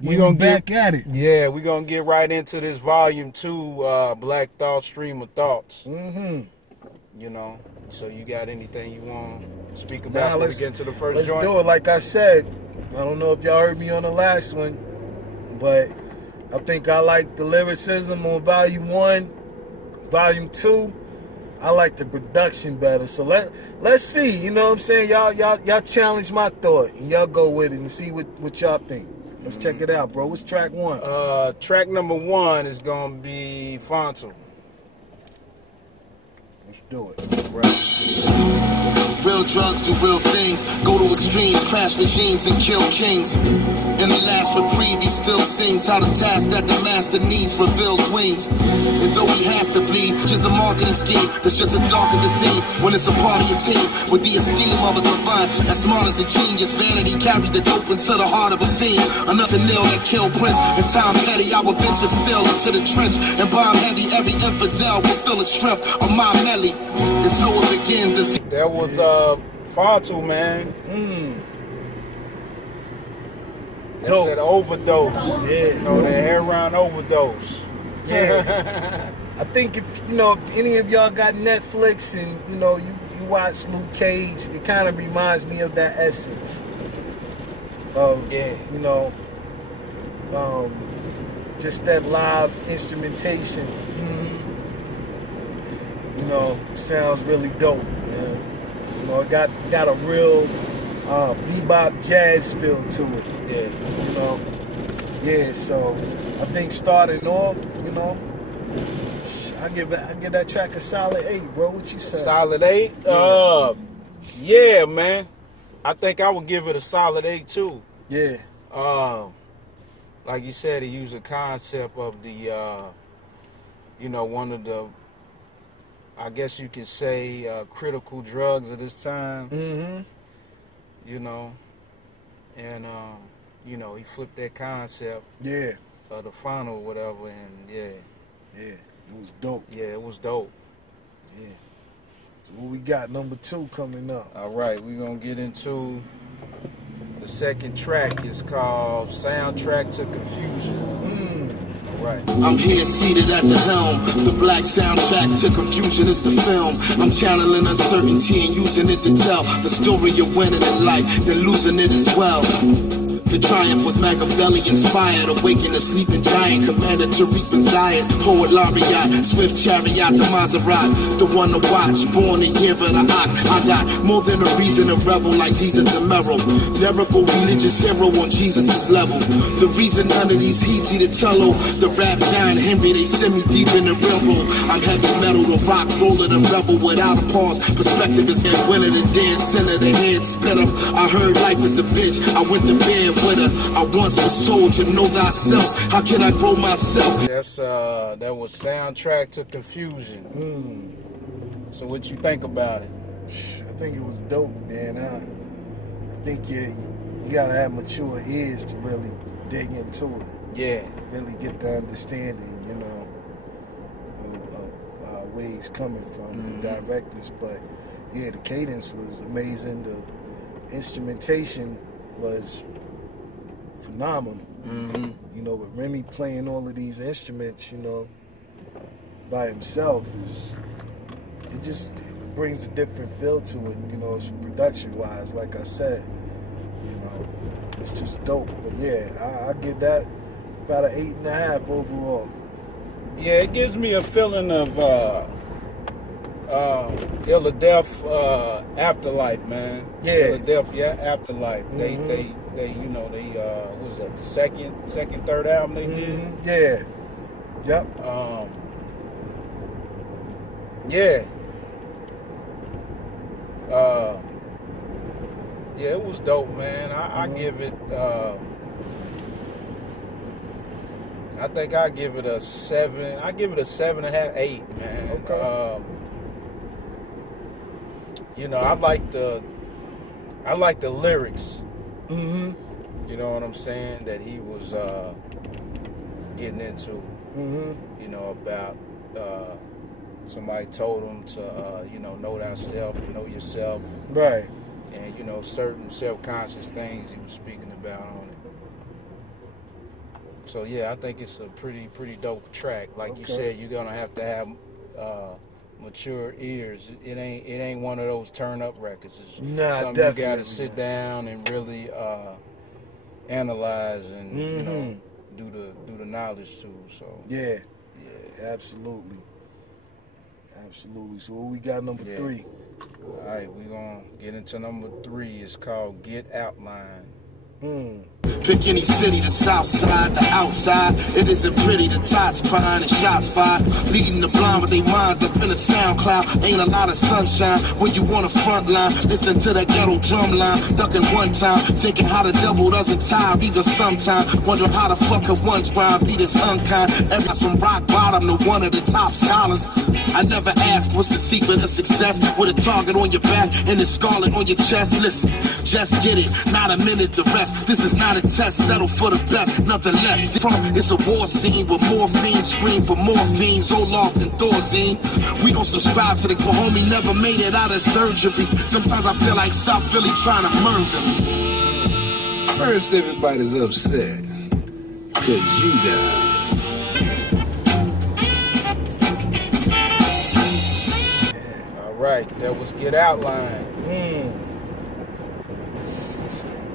We gonna back at it. Yeah, we're gonna get right into this volume 2, Black Thought Stream of Thoughts. You know, so you got anything you want to speak about before we get into the first joint? Let's do it. Like I said, I don't know if y'all heard me on the last one, but I think I like the lyricism on volume 1. Volume 2, I like the production better. So let's see, you know what I'm saying? Y'all challenge my thought and y'all go with it and see what y'all think. Let's check it out, bro. What's track 1? Track number 1 is gonna be Fonto. Let's do it. Right. Real drugs do real things, go to extremes, crash regimes and kill kings. In the last reprieve, he still sings how the task that the master needs reveals wings. And though he has to bleed, just a marketing scheme that's just as dark as the scene when it's a part of your team. With the esteem of a savant, as smart as a genius, vanity carried the dope into the heart of a fiend. Enough to nail that kill Prince. And Tom Petty, I will venture still into the trench and bomb heavy. Every infidel will feel the strength of my melly. And so it begins as that was Fonto, man. That's that overdose. Yeah. You know, that heroin overdose. Yeah. I think if any of y'all got Netflix and you watch Luke Cage, it kind of reminds me of that essence of just that live instrumentation. Sounds really dope, man. It got a real bebop jazz feel to it. Yeah. So I think starting off, I give that track a solid 8, bro. What you say? Solid 8? Yeah, man. I think I would give it a solid 8 too. Yeah. Like you said, he used a concept of the one of the, I guess you could say, critical drugs of this time. And he flipped that concept. Yeah. The final or whatever, and yeah, it was dope. Yeah, it was dope. Yeah. So what we got? Number 2 coming up. All right, we're gonna get into the second track. It's called Soundtrack to Confusion. Right. I'm here seated at the helm. The black soundtrack to confusion is the film. I'm channeling uncertainty and using it to tell the story of winning in life, then losing it as well. The triumph was Machiavelli inspired, awakened a sleeping giant, commander Tariq Ben Zayed, poet laureate, swift chariot, the Maserati, the one to watch, born in year of the ox. I got more than a reason to revel like Jesus and Merrill, lyrical religious hero on Jesus' level. The reason none of these easy to tell, the rap giant Henry, they send me deep in the railroad. I'm heavy metal, the rock roller, the rebel without a pause. Perspective is been winner, the dead center, the head spinner. I heard life is a bitch, I went to bed with her. I once was told to know thyself. How can I grow myself? That's that was Soundtrack to Confusion. So what you think about it? I think it was dope, man. I think you gotta have mature ears to really dig into it. Yeah. Really get the understanding, of where he's coming from, the directors. But yeah, the cadence was amazing. The instrumentation was phenomenal. With Remy playing all of these instruments, by himself, it just brings a different feel to it. It's production wise, like I said, it's just dope. But yeah, I give that about an 8.5 overall. Yeah, it gives me a feeling of Ill Death Afterlife, man. Yeah. Ill Death, Afterlife. They what was that, the second, third album they did? Yeah. Yep. Yeah, it was dope, man. I give it I think I give it a 7. I give it a 7.5, 8, man. Okay. I like the lyrics. Mm-hmm. You know what I'm saying? That he was getting into. Mm-hmm. You know, about somebody told him to know thyself, know yourself. Right. And certain self-conscious things he was speaking about on So yeah, I think it's a pretty dope track. Like you said, you're gonna have to have mature ears. It ain't one of those turn up records. It's something you gotta sit down and really analyze and you know do the knowledge too. So yeah, absolutely. So what we got number 3? All right, we gonna get into number 3. It's called Get Outline. Pick any city, the south side, the outside. It isn't pretty, the top's fine and shots fired. Leading the blind with their minds up in a sound cloud. Ain't a lot of sunshine when you on the front line. Listening to that ghetto drum line, ducking one time. Thinking how the devil doesn't tire either sometime. Wondering how the fuck could one's rhyme be this unkind. Everyone's from rock bottom to one of the top scholars. I never asked what's the secret of success. With a target on your back and a scarlet on your chest. Listen, just get it, not a minute to rest. This is not a test, settle for the best, nothing less. It's a war scene with morphine, scream for morphine, Zoloft and Thorazine. We don't subscribe to the homie, never made it out of surgery. Sometimes I feel like South Philly trying to murder me. First, everybody's upset, 'cause you died. All right, that was Get Outline.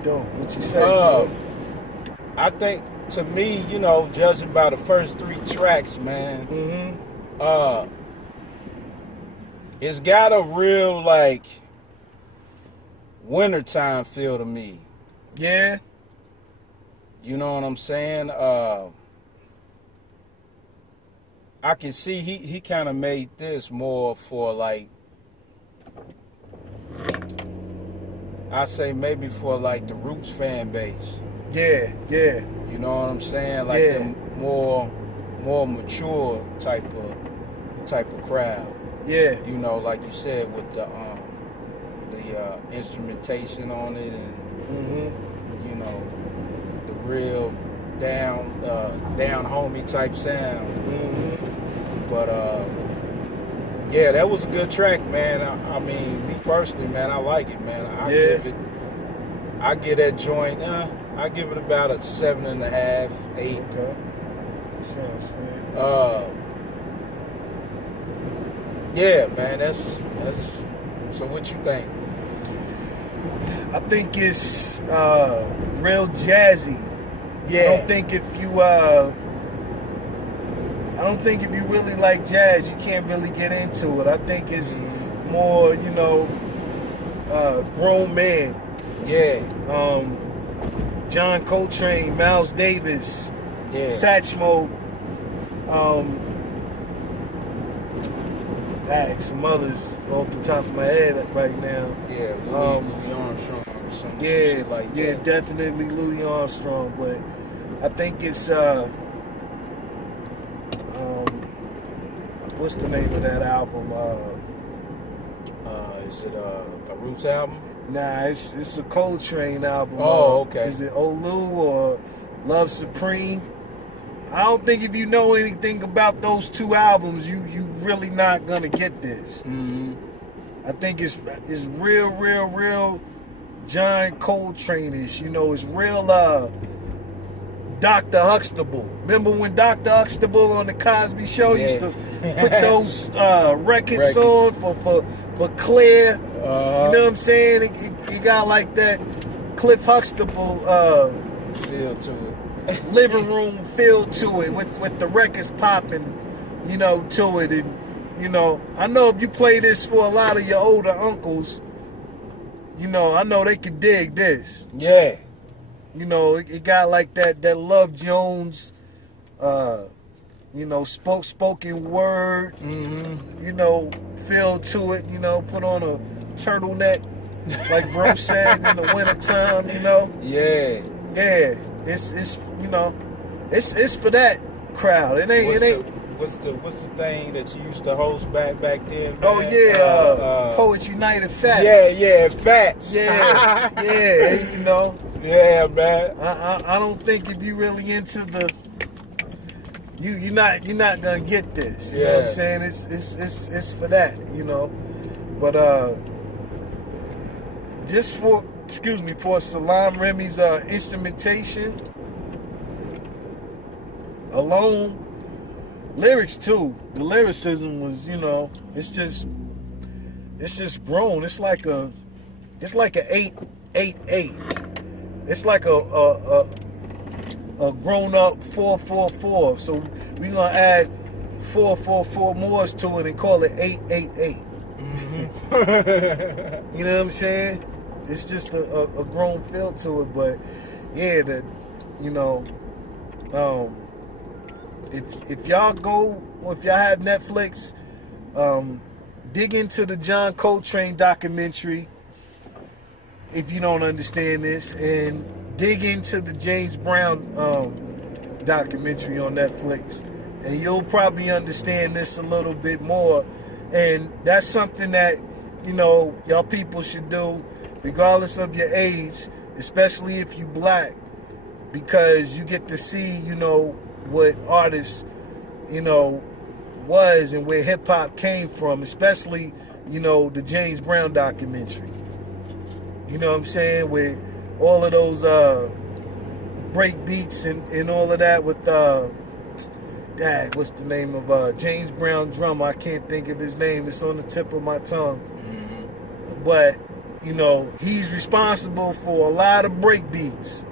What you say? I think, to me, you know, judging by the first 3 tracks, man, it's got a real, like, wintertime feel to me. Yeah. You know what I'm saying? I can see he kind of made this more for, like, I say maybe for like the Roots fan base. Yeah. You know what I'm saying? Like the more mature type of crowd. Yeah. You know, like you said, with the instrumentation on it, and you know, the real down homey type sound. But yeah, that was a good track, man. I mean, me personally, man, I like it, man. I give that joint, I give it about a 7.5, 8. Okay. Sounds fair. Yeah, man, that's. So what you think? I think it's real jazzy. Yeah. I don't think if you really like jazz, you can't really get into it. I think it's more, you know, grown man. Yeah. John Coltrane, Miles Davis, Satchmo, some others off the top of my head right now. Yeah, Louis Armstrong or something. Yeah, like that. Yeah, definitely Louis Armstrong. But I think it's what's the name of that album? Is it a Roots album? Nah, it's a Coltrane album. Oh, okay. Is it Olu or Love Supreme? I don't think if you know anything about those 2 albums, you really not gonna get this. I think it's real John Coltrane-ish. You know, it's real Dr. Huxtable. Remember when Dr. Huxtable on the Cosby Show used to put those records on for Claire? You know what I'm saying? It got like that Cliff Huxtable feel to it. living room feel to it with the records popping, you know, to it. And, you know, I know if you play this for a lot of your older uncles, you know, I know they could dig this. Yeah. You know, it got like that Love Jones, you know, spoken word, you know, feel to it, you know, put on a turtleneck, like bro said, in the wintertime, you know. Yeah. Yeah. It's you know, it's for that crowd. It ain't. What's the thing that you used to host back then? Man? Oh yeah, Poets United Fats. Yeah, Fats. Yeah, you know. Yeah, man. I don't think if you really into the, you're not gonna get this. You know what I'm saying? It's for that, you know. But just for, for Salaam Remy's instrumentation, alone. Lyrics too. The lyricism was, you know, it's just grown. It's like a 888. It's like a grown up 444. So we're gonna add 444 more to it and call it 888. You know what I'm saying? It's just a grown feel to it, but yeah, if y'all go, or if y'all have Netflix, dig into the John Coltrane documentary if you don't understand this, and dig into the James Brown documentary on Netflix, and you'll probably understand this a little bit more. And that's something that, you know, y'all people should do regardless of your age, especially if you black, because you get to see, you know, what artists, you know, was and where hip-hop came from, especially, you know, the James Brown documentary. You know what I'm saying? With all of those break beats and all of that with what's the name of James Brown drummer? I can't think of his name. It's on the tip of my tongue. But, you know, he's responsible for a lot of break beats.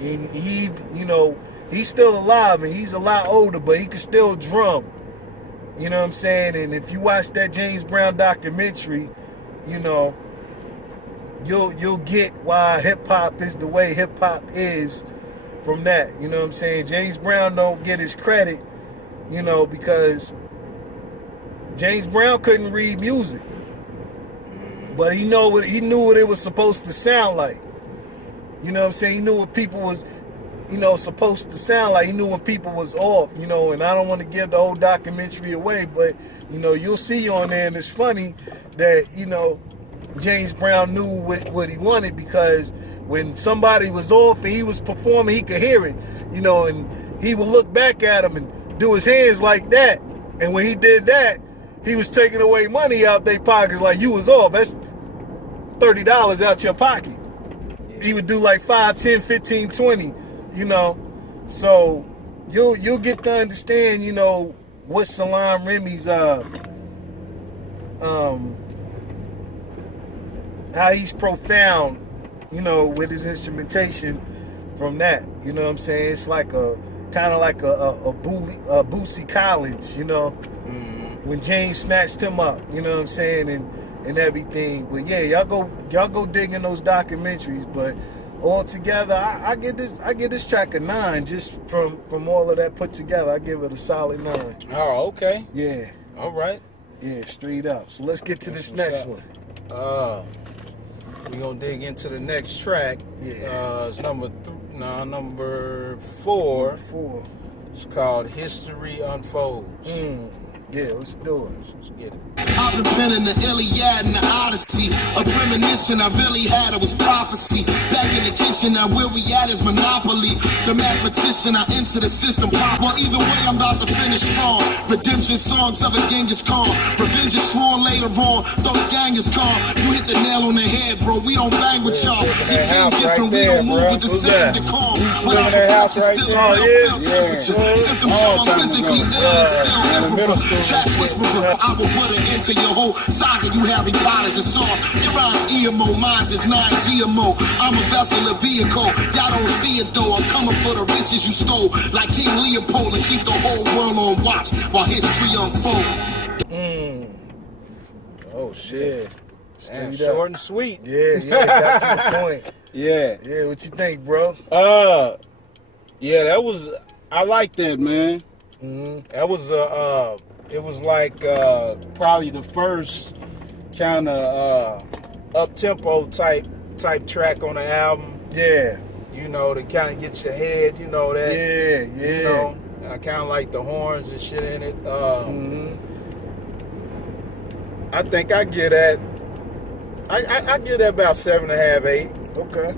And he, you know, he's still alive and he's a lot older, but he can still drum. You know what I'm saying? And if you watch that James Brown documentary, you know, you'll get why hip-hop is the way hip-hop is from that. You know what I'm saying? James Brown don't get his credit, you know, because James Brown couldn't read music. But he knew what it was supposed to sound like. You know what I'm saying? He knew what people was, you know, supposed to sound like. He knew when people was off, you know, and I don't want to give the whole documentary away, but, you know, you'll see on there, and it's funny that, you know, James Brown knew what he wanted, because when somebody was off and he was performing, he could hear it, you know, and he would look back at him and do his hands like that. And when he did that, he was taking away money out their pockets, like, you was off. That's $30 out your pocket. He would do like 5, 10, 15, 20, you know. So you'll get to understand, you know, what Salaam Remy's how he's profound, you know, with his instrumentation from that. You know what I'm saying? It's like kind of like a Bootsy Collins, you know, when James snatched him up, you know what I'm saying, and everything. But yeah, y'all go dig in those documentaries. But altogether, I give this track a 9 just from all of that put together. I give it a solid 9. Oh, okay. Yeah. All right. Yeah, straight up. So let's get to this next one. We're gonna dig into the next track. Yeah. It's number 4. It's called History Unfolds. Yeah, let's do it. Let's get it. I've been penning the Iliad and the Odyssey. A premonition I really had, it was prophecy. Back in the kitchen, now where we at is monopoly. The mathematician, I enter the system pop. Well, either way, I'm about to finish strong. Redemption songs of a Genghis Khan. Revenge is sworn later on, though the gang is calm. You hit the nail on the head, bro. We don't bang with y'all. Your team different, we don't move with the same decorum. But our effect is still a real temperature. Symptoms show I'm physically ill and still emperor. Track whisperer, I will put an end to your whole saga. You Harry Potters and Saw. Your rhymes EMO, mine's is 9-GMO. I'm a vessel, a vehicle. Y'all don't see it though. I'm coming for the riches you stole, like King Leopold, and keep the whole world on watch while history unfolds. Oh shit. Damn, short and sweet. Yeah, got to the point. Yeah. Yeah, what you think, bro? Yeah, that was. I like that, man. That was it was like probably the first kind of up-tempo type track on the album. Yeah. You know, to kind of get your head, you know, that. Yeah. You know, I kind of like the horns and shit in it. I think I get that. I give that about 7.5, 8. Okay.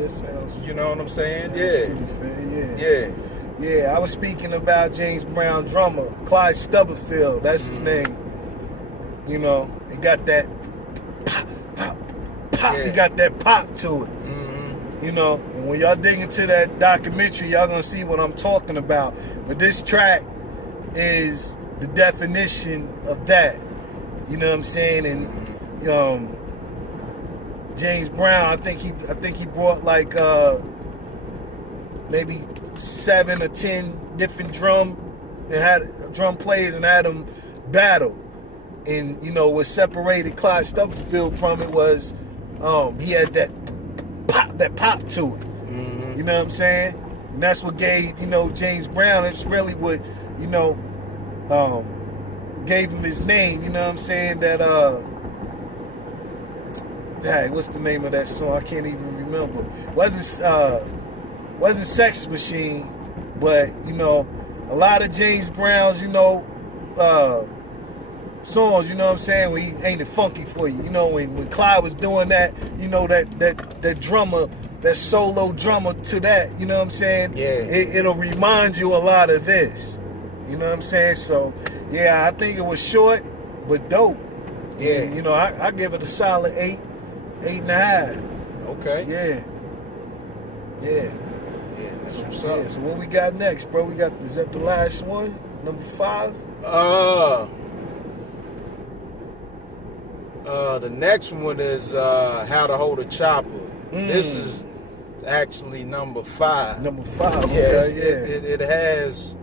Yeah, sounds. You know what I'm saying? Sounds Yeah. pretty fair, Yeah. Yeah, I was speaking about James Brown drummer, Clyde Stubblefield. That's his name. You know, he got that pop, pop, pop. Yeah. He got that pop to it. You know, and when y'all dig into that documentary, y'all gonna see what I'm talking about. But this track is the definition of that. You know what I'm saying? And James Brown, I think he brought like maybe 7 or 10 different drum players and had them battle. And you know, what separated Clyde Stubblefield from it was he had that pop to it. Mm-hmm. You know what I'm saying? And that's what gave, you know, James Brown, it's really what, you know, gave him his name. You know what I'm saying? That hey, what's the name of that song? I can't even remember. Wasn't Sex Machine, but you know, a lot of James Brown's, you know, songs, you know what I'm saying, where he ain't it funky for you. You know, when Clyde was doing that, you know, that drummer, that solo drummer to that, you know what I'm saying? Yeah. It'll remind you a lot of this. You know what I'm saying? So, yeah, I think it was short, but dope. Yeah. And, you know, I give it a solid 8.5. Okay. Yeah. Yeah, that's what's up. Yeah, so what we got next, bro? Is that the last one? Number 5? The next one is How to Hold a Chopper. This is actually number 5. Number 5, yeah, okay, it has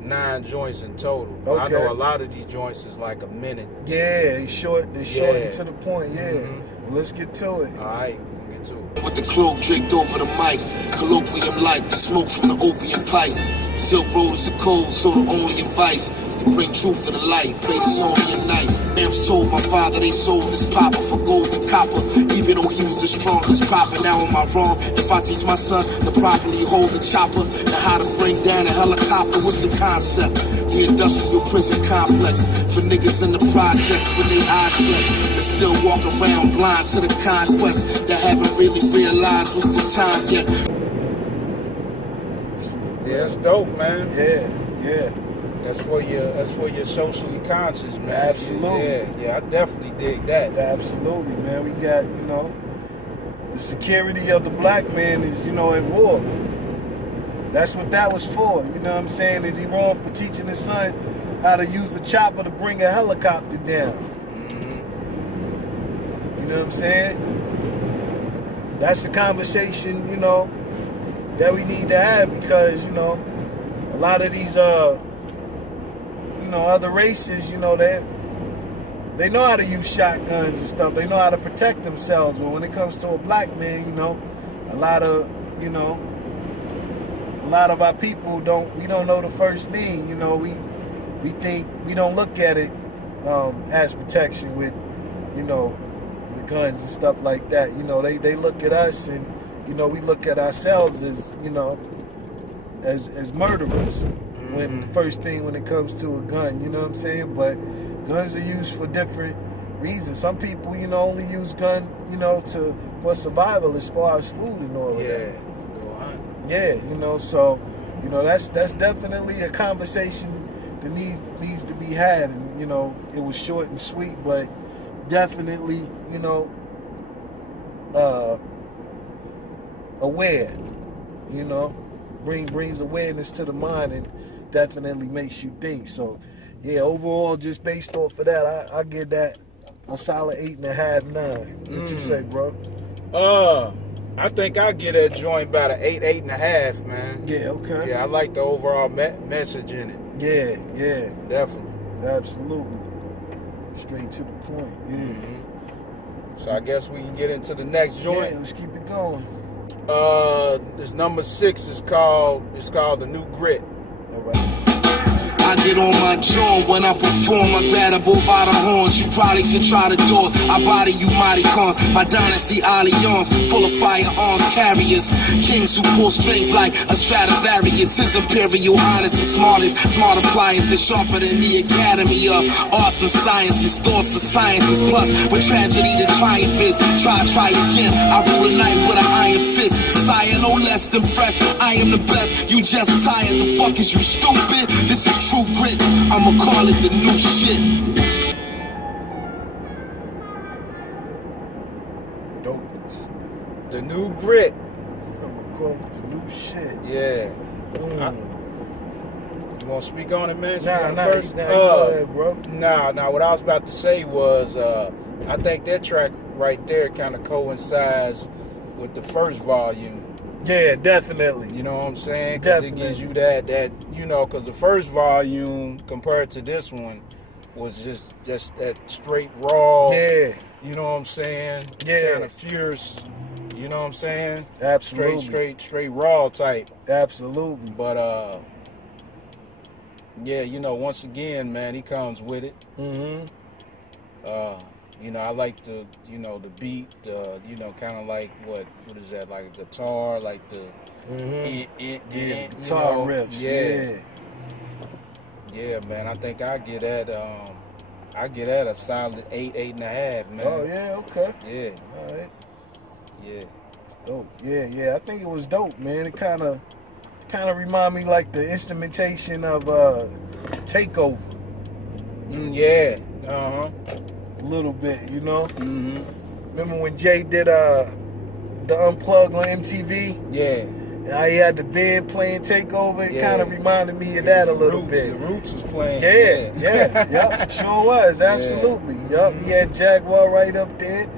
9 joints in total. Okay. I know a lot of these joints is like a minute. Yeah, they're short and to the point, yeah. Well, let's get to it. All right, we'll get to it. With the cloak draped over the mic, colloquium like the smoke from the opium pipe. Silk road is the code, so the only advice to bring truth to the light. Play the song at night. Rams told my father they sold this popper for gold and copper, even though he was the strongest popper. Now am I wrong if I teach my son to properly hold the chopper and how to bring down a helicopter? What's the concept? The industrial prison complex for niggas in the projects with their eyes shut and still walk around blind to the conquest that haven't really realized what's the time yet. Yeah, it's dope, man. Yeah. That's for your socially conscious, man. Absolutely. Yeah, I definitely dig that. Absolutely, man. We got, you know, the security of the black man is, you know, at war. That's what that was for. You know what I'm saying? Is he wrong for teaching his son how to use the chopper to bring a helicopter down? Mm-hmm. You know what I'm saying? That's the conversation, you know, that we need to have, because, you know, a lot of these, you know, other races, you know, they know how to use shotguns and stuff. They know how to protect themselves. But when it comes to a black man, you know, a lot of our people don't know the first thing. You know, we think, we don't look at it as protection with, you know, with guns and stuff like that. You know, they look at us, and, you know, we look at ourselves as, you know, as murderers. When first thing when it comes to a gun, you know what I'm saying? But guns are used for different reasons. Some people, you know, only use gun, you know, for survival as far as food and all of that. Yeah, you know, so, you know, that's definitely a conversation that needs to be had. And, you know, it was short and sweet, but definitely, you know, aware, you know, brings awareness to the mind and definitely makes you think. So, yeah, overall, just based off of that, I give that a solid 8.5, 9. What you say, bro? I think I get that joint about an 8.5, man. Yeah, okay. Yeah, I like the overall message in it. Yeah, definitely, absolutely, straight to the point. Yeah. So I guess we can get into the next joint. Yeah, let's keep it going. This number 6 is called The New Grit. All right. I get on my jaw when I perform. I grab a bull by the horns. You probably should try the doors. I body you mighty cons. My dynasty alliance full of firearms carriers. Kings who pull strings like a Stradivarius. His imperial highness and smartest. Smart appliances sharper than the academy of arts and sciences. Thoughts of sciences. Plus, with tragedy the triumph is. Try again. I rule the night with an iron fist. Sire no less than fresh. I am the best. You just tired. The fuck is you stupid? This is true grit, I'ma call it the new shit. Dopeness. The New Grit. call it the new shit. Yeah. You want to speak on it, man? Nah, go ahead, bro. Nah. What I was about to say was, I think that track right there kind of coincides with the first volume. Yeah, definitely. You know what I'm saying? Because it gives you that because the first volume compared to this one was just that straight raw. Yeah. You know what I'm saying? Yeah. Kind of fierce. You know what I'm saying? Absolutely. Straight raw type. Absolutely. But yeah, once again, man, he comes with it. I like the beat, kind of like what is that, like a guitar, like the guitar riffs. Yeah, man. I think I get at a solid 8.5, man. Oh yeah, okay. Yeah. All right. Yeah. Dope. Yeah. I think it was dope, man. It kind of remind me like the instrumentation of Takeover. Yeah. A little bit, you know. Remember when Jay did the Unplugged on MTV? Yeah. And how he had the band playing Takeover? It kind of reminded me of that a little bit. The Roots was playing. Yep, sure was, absolutely. Yep, he had Jaguar right up there.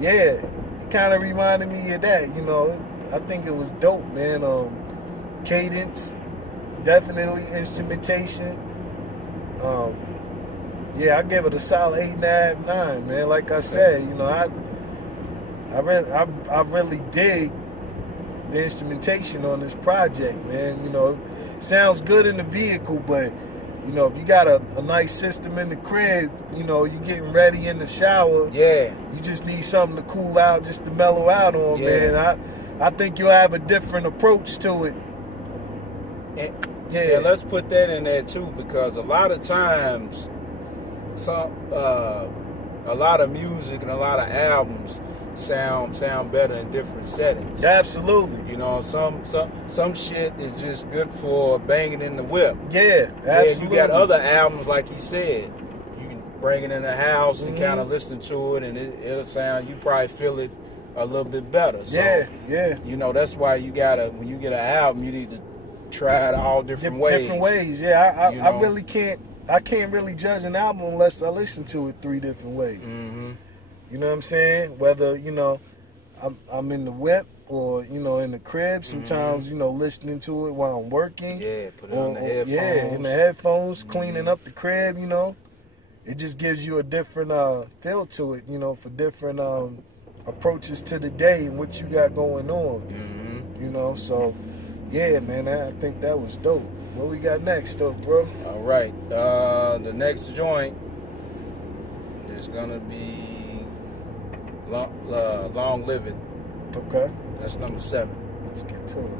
Yeah, it kind of reminded me of that, I think it was dope, man. Cadence, definitely instrumentation. Yeah, I gave it a solid 8.5, 9, man. Like I said, I really dig the instrumentation on this project, man. It sounds good in the vehicle, but if you got a nice system in the crib, you getting ready in the shower. Yeah. You just need something to cool out, just to mellow out on, man. I think you'll have a different approach to it. Yeah, let's put that in there too, because a lot of times, a lot of music and a lot of albums sound better in different settings. Absolutely. Some shit is just good for banging in the whip. Yeah, absolutely. You got other albums, like he said, you can bring it in the house and kind of listen to it, and it'll sound, you probably feel it a little bit better. So, yeah. That's why when you get an album, you need to try it all different ways. Different ways, yeah. I really can't. I can't really judge an album unless I listen to it 3 different ways. You know what I'm saying? Whether I'm in the whip or in the crib. Sometimes listening to it while I'm working. Yeah, put it on the headphones. Yeah, in the headphones, cleaning up the crib. It just gives you a different feel to it. For different approaches to the day and what you got going on. So yeah, man, I think that was dope. What we got next, though, bro? All right. The next joint is going to be Long Live It. Okay. That's number 7. Let's get to it.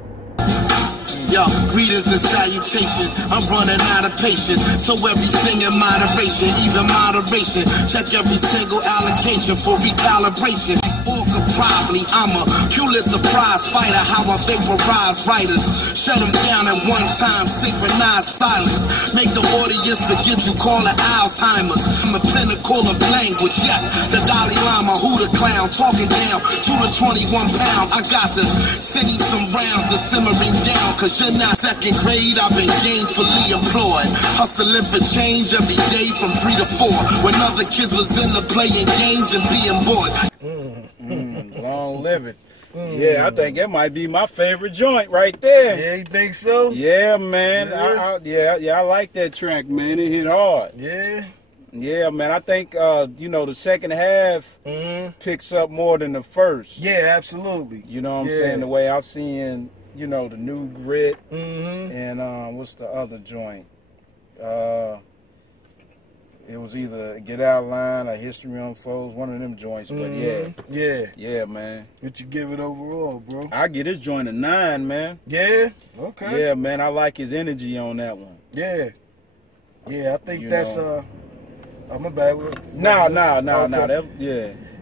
Yo, greetings and salutations. I'm running out of patience, so everything in moderation, even moderation. Check every single allocation for recalibration. Or could probably, I'm a Pulitzer Prize fighter. How I vaporize writers, shut them down at one time, synchronize silence. Make the audience forget you call it Alzheimer's. I'm the pinnacle of language, yes, the Dalai Lama, who the clown, talking down to the 21 pound. I got to send you some rounds to simmering down, cause you're not second grade. I've been gainfully employed, hustling for change every day from 3 to 4, when other kids was in the playing games and being bored. Long Live It. Yeah, I think that might be my favorite joint right there. Yeah, you think so? Yeah, man. I like that track, man. It hit hard. Yeah, man. I think the second half picks up more than the first. Yeah, absolutely. You know what I'm saying? The way I'm seeing, the new grit and what's the other joint? It was either Get Out Line or History Unfolds, one of them joints, but yeah, man. What you give it overall, bro? I give this joint a 9, man. Yeah? Okay. Yeah, man, I like his energy on that one. Yeah, I think that's my bad. No.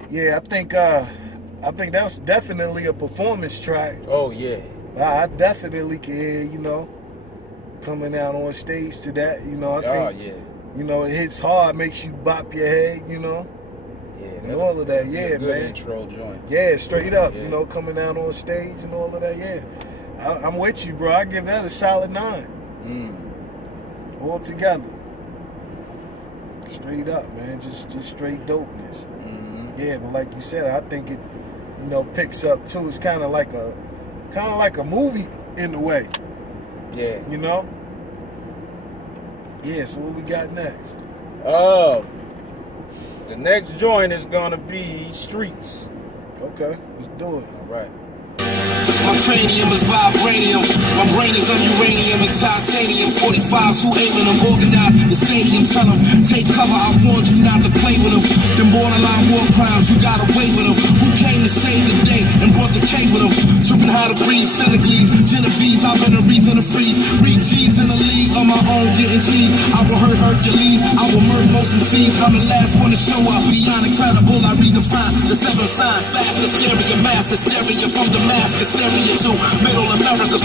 Yeah, I think that was definitely a performance track. Oh yeah. I definitely can hear, coming out on stage to that. I think, it hits hard, makes you bop your head. and all of that. Yeah, good man. Intro joint. Yeah, straight up. Yeah. You know, coming out on stage and all of that. Yeah, I'm with you, bro. I give that a solid 9. All together. Straight up, man. Just straight dopeness. Yeah, but like you said, I think it, you know, picks up too. It's kind of like a movie in a way. Yeah. You know. Yeah. So what we got next? The next joint is gonna be Streets. Okay, let's do it. All right. My cranium is vibranium. My brain is on uranium and titanium. 45s who aiming them, organize the stadium. Tell them, take cover, I warned you not to play with them. Them borderline war crimes, you got away with them. Who came to save the day and brought the K with them? Tripping how to breathe, Senegalese, Genovese. I've been a reason to freeze. Read G's in the league on my own, getting cheese. I will hurt Hercules, I will murder most MCs. I'm the last one to show up, beyond incredible. I redefine the seventh sign, faster, scarier, mass hysteria from Damascus, Syria to Middle America.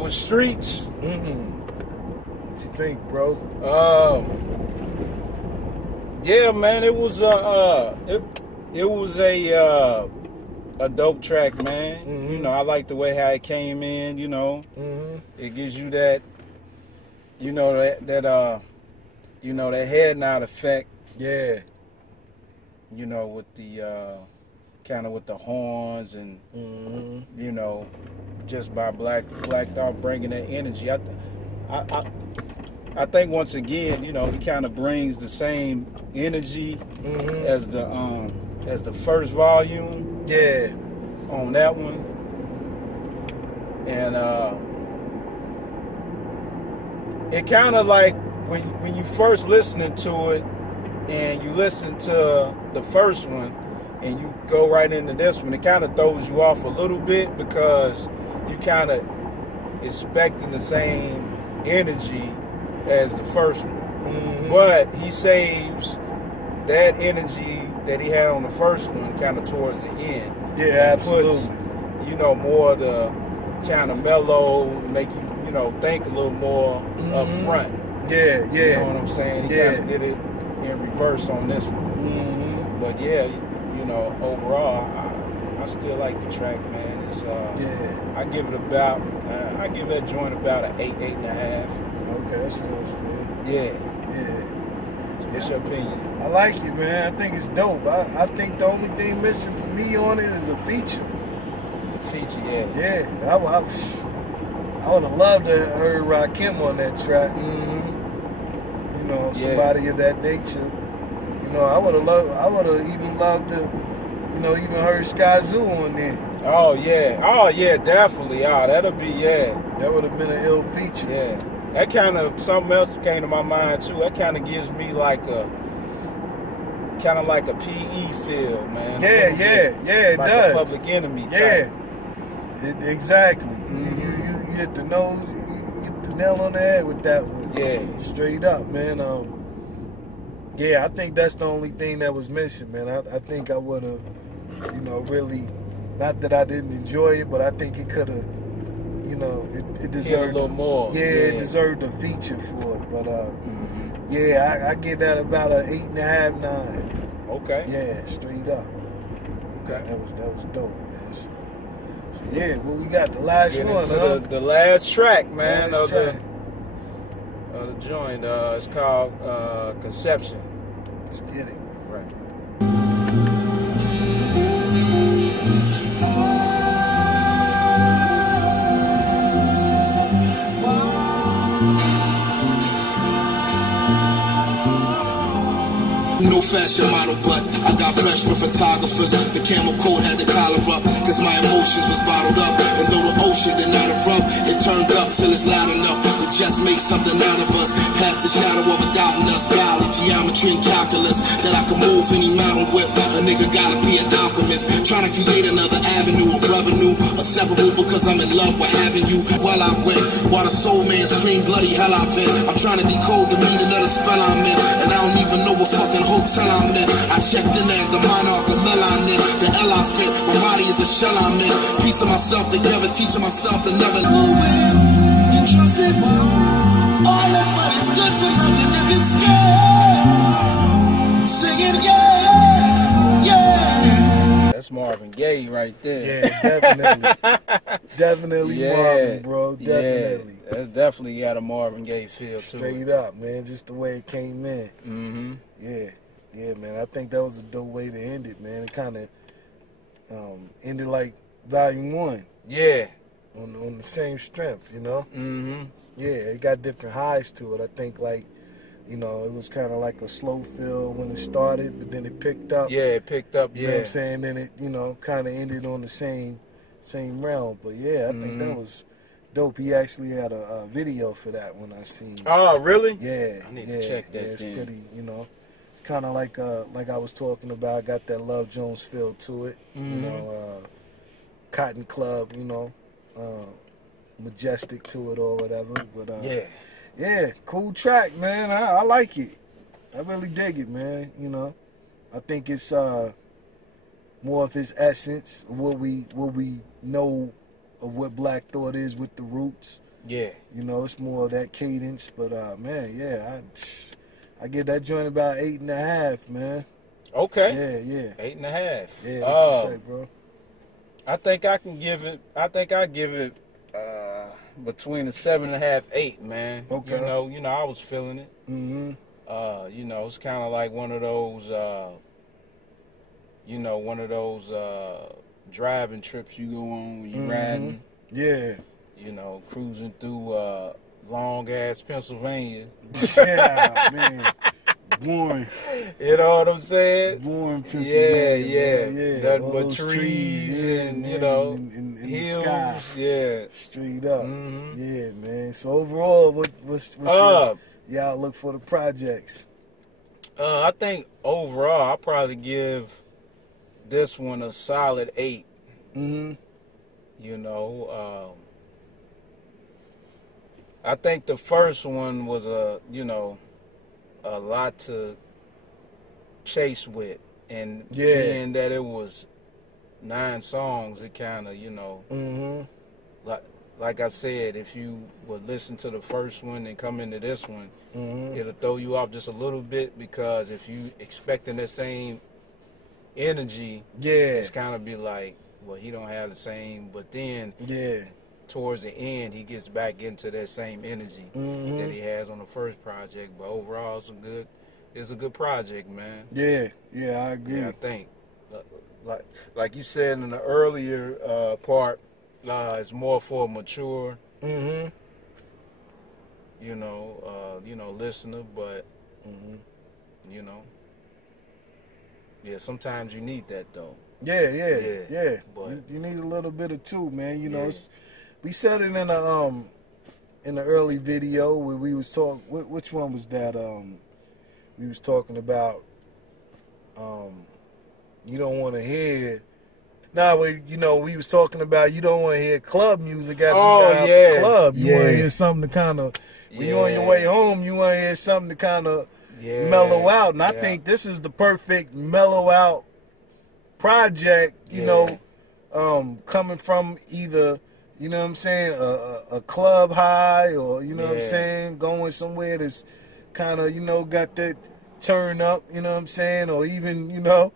With Streets. What you think, bro? Yeah, man, it was it was a dope track, man. You know, I like the way how it came in. You know, it gives you that, you know, that you know, that head nod effect. Yeah. You know, with the kind of with the horns and you know, just by Black Thought bringing that energy. I think once again, you know, he kind of brings the same energy as the first volume. Yeah. On that one. And it kind of like when you first listening to it and you listen to the first one and you go right into this one, it kind of throws you off a little bit because you kind of expecting the same energy as the first one. But he saves that energy that he had on the first one kind of towards the end. Yeah, absolutely. Puts, you know, more of the kind of mellow, make you, you know, think a little more up front. Yeah, yeah. You know what I'm saying? He kind of did it in reverse on this one. But yeah, you know, overall, I still like the track, man. It's I give it about, I give that joint about an 8, 8.5. Okay, that sounds fair. Yeah. What's your opinion? I like it, man. I think it's dope. I think the only thing missing for me on it is a feature. The feature, yeah. Yeah, I would have loved to have heard Rakim on that track. You know, somebody of that nature. You know, I would have even loved to, you know, even heard Sky Zoo on there. Oh yeah, definitely. That'll be, That would have been an ill feature. Yeah. That kind of, something else came to my mind too. That kind of gives me like a P.E. feel, man. Yeah, it like does. A Public Enemy type. Exactly. You hit the nose, you hit the nail on the head with that one. Yeah. Straight up, man. Yeah, I think that's the only thing that was missing, man. I think I would have, you know, really, not that I didn't enjoy it, but I think it could have, you know, it deserved a little more. Yeah, it deserved a feature for it. But yeah, I give that about an 8.5, 9. Okay. Yeah, straight up. Okay. That was dope, man. So yeah, well, we got the last Get one, into huh? the last track, man, Last of track. the joint. It's called Conception. Let's get it. Right. No fashion model, but I got fresh for photographers. The camel coat had the collar up, cause my emotions was bottled up. And though the ocean did not erupt, it turned up till it's loud enough to just make something out of us. Past the shadow of a doubt in us, biology, geometry, and calculus that I can move any mountain with. A nigga gotta be an alchemist, trying to create another avenue of revenue, a several because I'm in love with having you. While I went, while the soul man screamed bloody hell I've been. I'm trying to decode the meaning of the spell I'm in, and I don't even know what fucking hotel I'm in. I checked in as the monarch of melanin, the L I fit. My body is is a shell I'm in. Piece of myself together, teaching myself to never move in. And trust it. All that money's good for nothing if you're scared. Sing it, yeah, yeah. That's Marvin Gaye right there. Yeah, definitely. Definitely Yeah, Marvin, bro. Definitely. Yeah, that's definitely got a Marvin Gaye feel to it. Straight up, man. Just the way it came in. Mm-hmm. Yeah. Yeah, man. I think that was a dope way to end it, man. It kind of ended like Volume 1. Yeah. On the same strength, you know? Mm-hmm. Yeah, it got different highs to it. I think, like, you know, it was kind of like a slow feel when it started, but then it picked up. Yeah, it picked up, You know what I'm saying? Then it, you know, kind of ended on the same realm. But, yeah, I think that was dope. He actually had a video for that when I seen it. Oh, really? Yeah. I need to check that it's then. pretty, you know, kind of like I was talking about, got that Love Jones feel to it. You know, Cotton Club, you know, majestic to it or whatever. But yeah, cool track, man. I like it. I really dig it, man. You know, I think it's more of his essence, what we know of what Black Thought is with the roots. Yeah. You know, it's more of that cadence. But man, yeah, I give that joint about 8.5, man. Okay. Yeah. 8.5. Yeah, what you say, bro? I think I give it between a 7.5, 8, man. Okay. You know, I was feeling it. Mm-hmm. You know, it's kind of like one of those driving trips you go on when you riding. Yeah. You know, cruising through long ass Pennsylvania. Yeah, man. Boring. You know what I'm saying? Boring Pennsylvania. Yeah. Nothing All but those trees and, man, you know, and hills. the sky. Yeah. Straight up. Mm-hmm. Yeah, man. So overall, what's your outlook for the projects? I think overall, I'll probably give this one a solid 8. Mm-hmm. You know, I think the first one was a lot to chase with, and being that it was 9 songs, it kind of, you know, like I said, if you would listen to the first one and come into this one, it'll throw you off just a little bit, because if you expecting the same energy, it's kind of be like, well, he don't have the same, but then towards the end, he gets back into that same energy that he has on the first project. But overall, it's a good project, man. Yeah, I agree. Yeah, I think, like you said in the earlier part, it's more for a mature, you know, listener. But you know, sometimes you need that though. Yeah. But you need a little bit of two, man. You know, we said it in the early video where we was talking. Which one was that? We was talking about. You don't want to hear. We was talking about you don't want to hear club music at the club. You want to hear something to kind of. When you're on your way home, you want to hear something to kind of mellow out. And I think this is the perfect mellow out project, you know, coming from either, you know what I'm saying, a club high, or, you know what I'm saying, going somewhere that's kind of, you know, got that turn up, you know what I'm saying, or even, you know,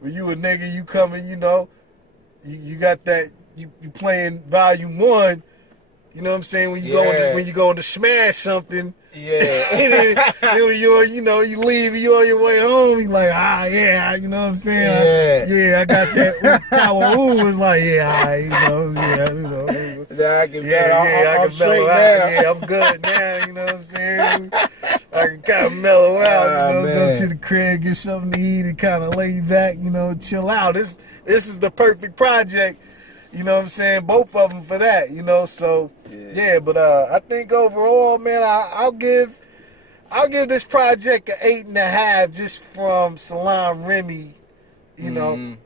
when you a nigga, you coming, you know, you got that, you playing Volume 1, you know what I'm saying, when you going to smash something. And then you leave, you on your way home, you like, you know what I'm saying? I got that. Kawa was like, you know. I can I'm straight now. I'm good now, you know what I'm saying? I can kind of mellow out, you know, go to the crib, get something to eat, and kind of lay back, you know, chill out. This is the perfect project, you know what I'm saying? Both of them for that, you know. So but I think overall, man, I'll give this project an 8.5 just from Salaam Remi, you know,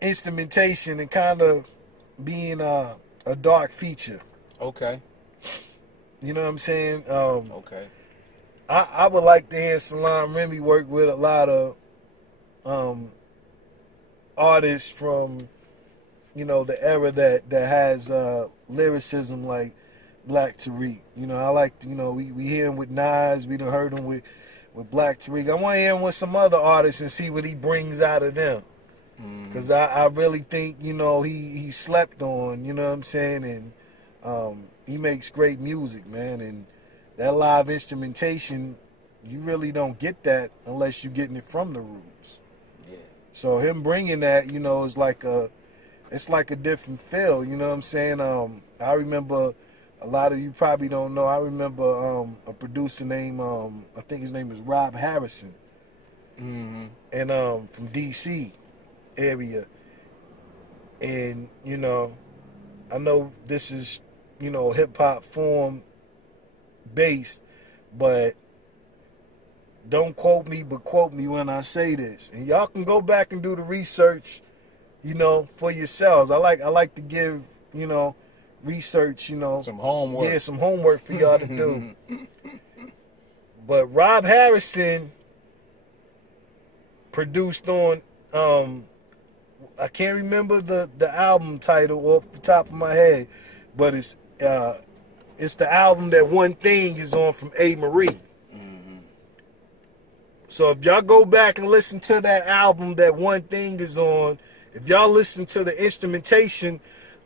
instrumentation and kind of being a dark feature. Okay. You know what I'm saying? Okay. I would like to hear Salaam Remi work with a lot of artists from you know, the era that has lyricism like Pt.Ii. You know, I like, you know, we hear him with Nas, we done heard him with Pt.Ii. I want to hear him with some other artists and see what he brings out of them. Because I really think, you know, he slept on, you know what I'm saying? And he makes great music, man. And that live instrumentation, you really don't get that unless you're getting it from the roots. Yeah. So him bringing that, you know, is like it's like a different feel, you know what I'm saying? I remember, a lot of you probably don't know, I remember a producer named, I think his name is Rob Harrison. And from DC area. And, you know, I know this is, you know, hip-hop form based, but don't quote me, but quote me when I say this. And y'all can go back and do the research, you know, for yourselves. I like to give, you know, research, you know. Some homework. Yeah, some homework for y'all to do. But Rob Harrison produced on, I can't remember the album title off the top of my head, but it's the album that One Thing is on from A. Marie. So if y'all go back and listen to that album that One Thing is on, if y'all listen to the instrumentation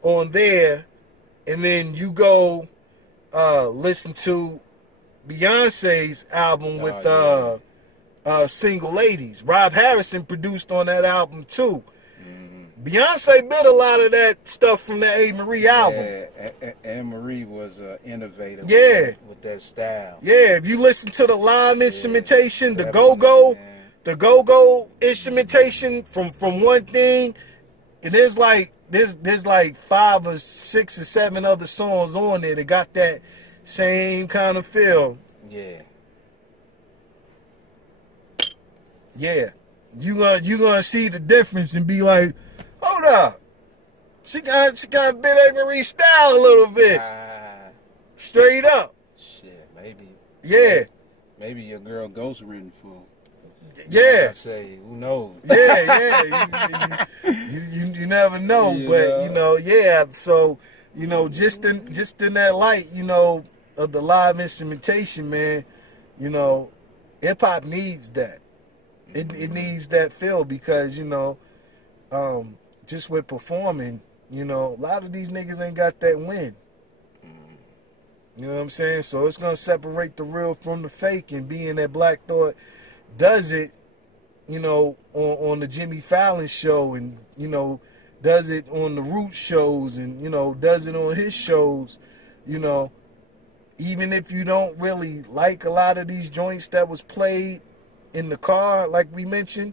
on there, and then you go listen to Beyonce's album with Single Ladies. Rob Harrison produced on that album too. Beyonce bit a lot of that stuff from the A. Marie album. Yeah, Anne Marie was innovative with that style. Yeah, if you listen to the live instrumentation, the go-go instrumentation from One Thing, and there's like 5 or 6 or 7 other songs on there that got that same kind of feel. Yeah. Yeah. You gonna see the difference and be like, hold up. She got a bit A. Marie style a little bit. Straight up. Shit, maybe. Yeah. Maybe your girl ghost written for. Yeah. I say, who knows? Yeah. You never know, but you know, yeah. So, you know, just in that light, you know, of the live instrumentation, man, you know, hip hop needs that. It needs that feel because, you know, just with performing, you know, a lot of these niggas ain't got that win. You know what I'm saying? So it's gonna separate the real from the fake, and being that Black Thought does it, you know, on the Jimmy Fallon show, and, you know, does it on the Roots shows, and, you know, does it on his shows, you know, even if you don't really like a lot of these joints that was played in the car, like we mentioned,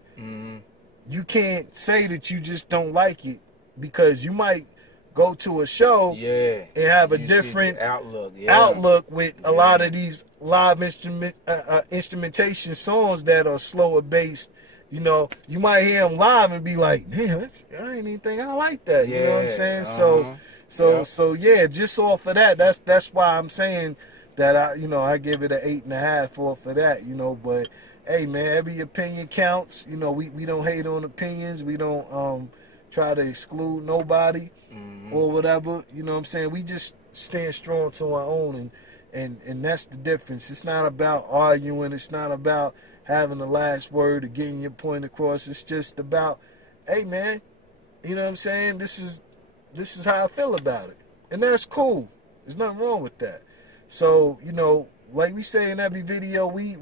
you can't say that you just don't like it, because you might go to a show and have a different outlook with a lot of these live instrumentation songs that are slower based. You know, you might hear them live and be like, damn, I ain't even think I like that. You know what I'm saying? So yeah, just off of that, that's why I'm saying that I give it an 8.5 off of that, you know. But hey, man, every opinion counts. You know, we don't hate on opinions. We don't try to exclude nobody or whatever. You know what I'm saying? We just stand strong to our own, and that's the difference. It's not about arguing. It's not about having the last word or getting your point across. It's just about, hey, man, you know what I'm saying? This is how I feel about it, and that's cool. There's nothing wrong with that. So, you know, like we say in every video, we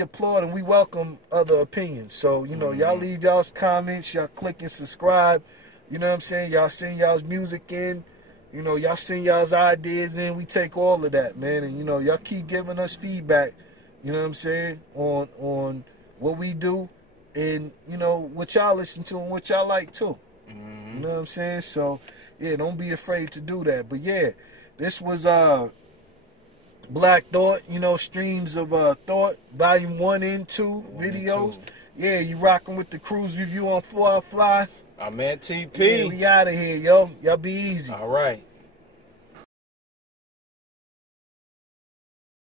applaud and we welcome other opinions. So, you know, y'all leave y'all's comments, y'all click and subscribe. You know what I'm saying? Y'all send y'all's music in. You know, y'all send y'all's ideas in. We take all of that, man. And, you know, y'all keep giving us feedback, you know what I'm saying, on what we do and, you know, what y'all listen to and what y'all like, too. You know what I'm saying? So, yeah, don't be afraid to do that. But, yeah, this was Black Thought, you know, Streams of Thought, Volume 1 and 2 videos. Yeah, you rocking with the Kruze Review on 4 Hour Fly. I'm at TP. Yeah, we out of here, yo. Y'all be easy. All right.